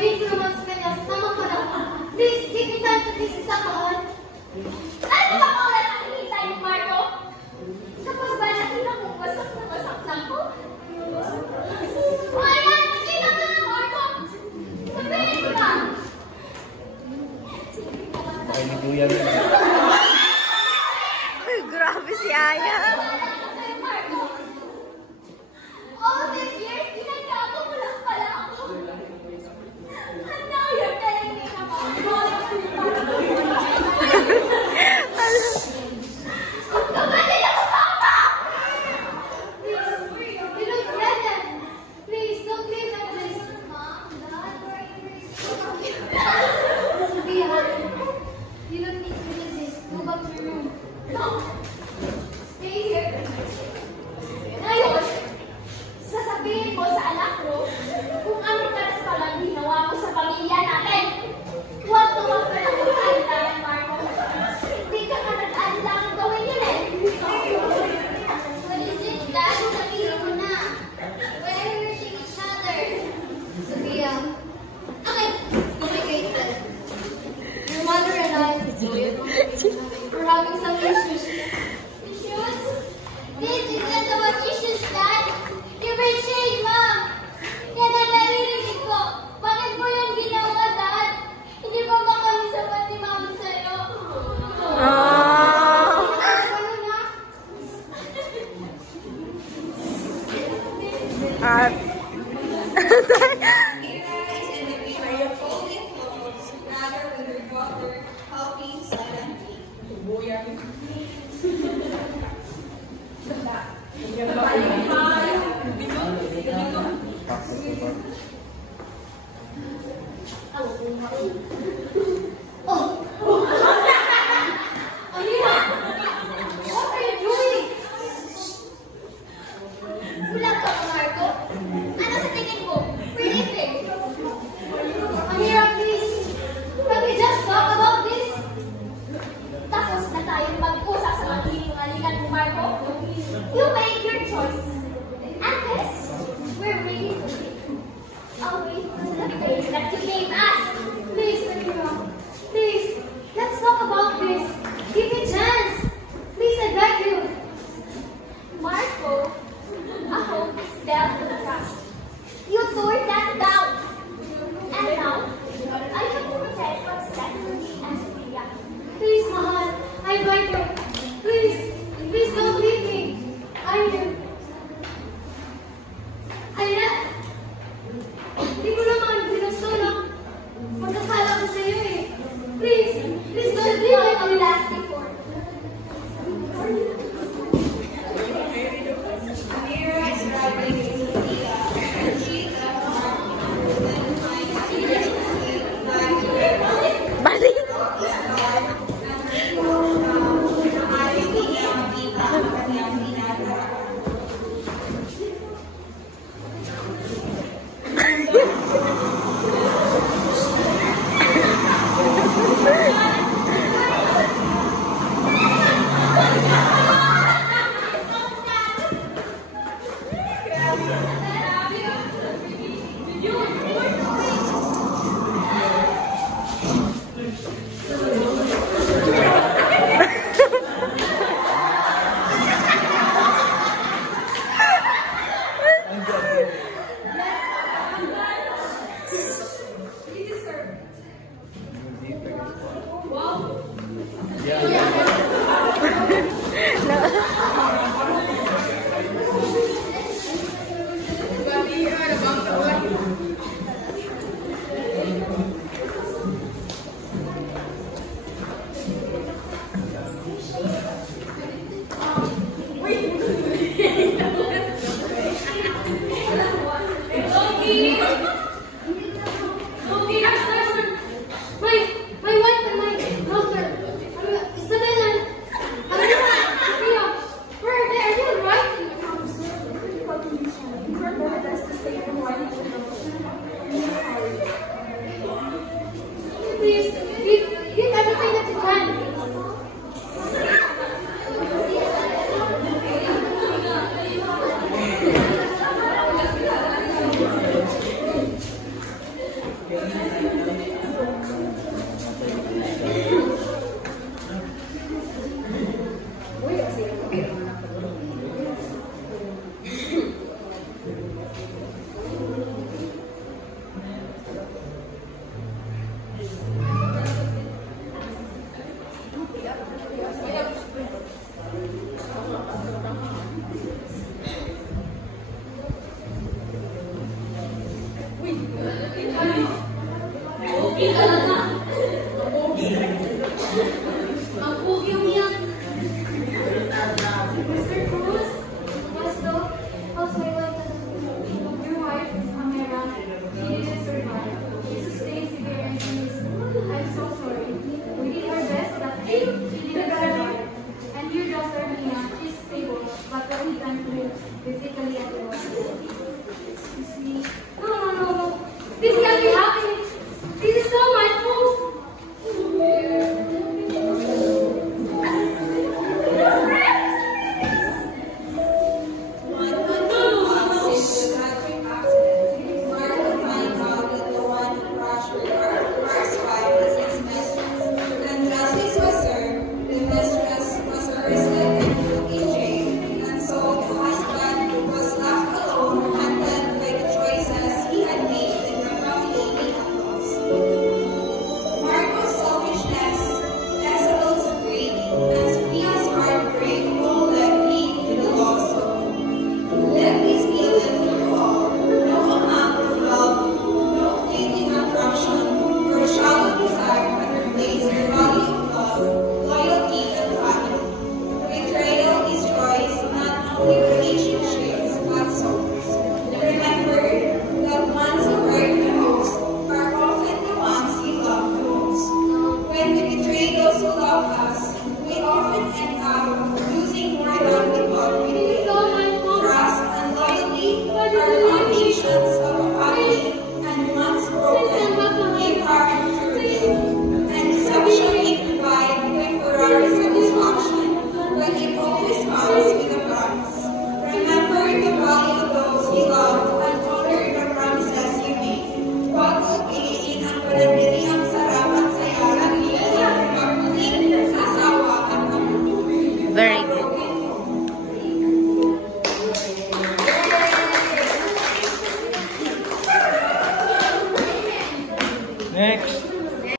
Sasabihin ko naman sa kanya, tama ka na. Please, give me time to fix this up, mahal. Ano ba ako wala nakikita ni Marco? Kapag ba nakita mo, wasak na ako? Wala, nakita mo na, Marco! Sabihin ko na! Pakiniduyan na. Grabe si Aya. All these years, ginagawa mo lang pala ako. And now you're telling me na Marco. Kapatid ako papa! Please, you don't get it. Please, don't leave like this. Mom, Dad, where are you? Sophia, you don't need to do this. Go back to your room. No! Stay here. Ngayon, sasabihin mo sa anak ko kung ano palang ginawa mo sa pamilya natin. Huwag tumagpalakot namin, Marco. Hindi ka ka nag-aalilangan gawin yun eh. What is it, Dad? Sabihin mo na. Why are you rushing each other? Sophia. Okay, complicated. Your mother and I, we're having some issues. Issues? This isn't about issues, Dad. You betrayed Mom. Yan ang naririnig ko. Bakit mo yung ginawa, Dad? Hindi ba ba kami sapat ni Mom sa'yo? Ano na? At Oh! Amira! What are you doing? Bulag ka, Marco. Ano sa tingin mo? Pretty big. Amira, please. Can we just talk about this? Tapos na tayong mag-usap sa mga hilingalingan mo, Marco. You make your choice. And this, we're waiting to see. Away from the place that you gave us. Please, Amira. Please, let's talk about this. Give me a chance. Please, I beg you. Marco, a hope is built on trust. You tore that down. And now, I have to protect what's left for me and Sophia. Please, mahal. I beg you. Please, please don't leave me. Hindi ko naman ginusto na magkakala ko sa'yo eh. Please, please don't leave me. Ang last before. balik. Gabi, ano bang tawag? Okay talaga. Ang pugi mo yan. Mr. Cruz, yes, though. Also, I want to your wife, Amira, she didn't survive. She sustained severe injuries. I'm so sorry. We did our best, but she didn't survive. And your daughter, Mia, she's stable, but only time to live physically and emotionally. Excuse me. No. This can't be happening. This is so my fault. Very good. Next.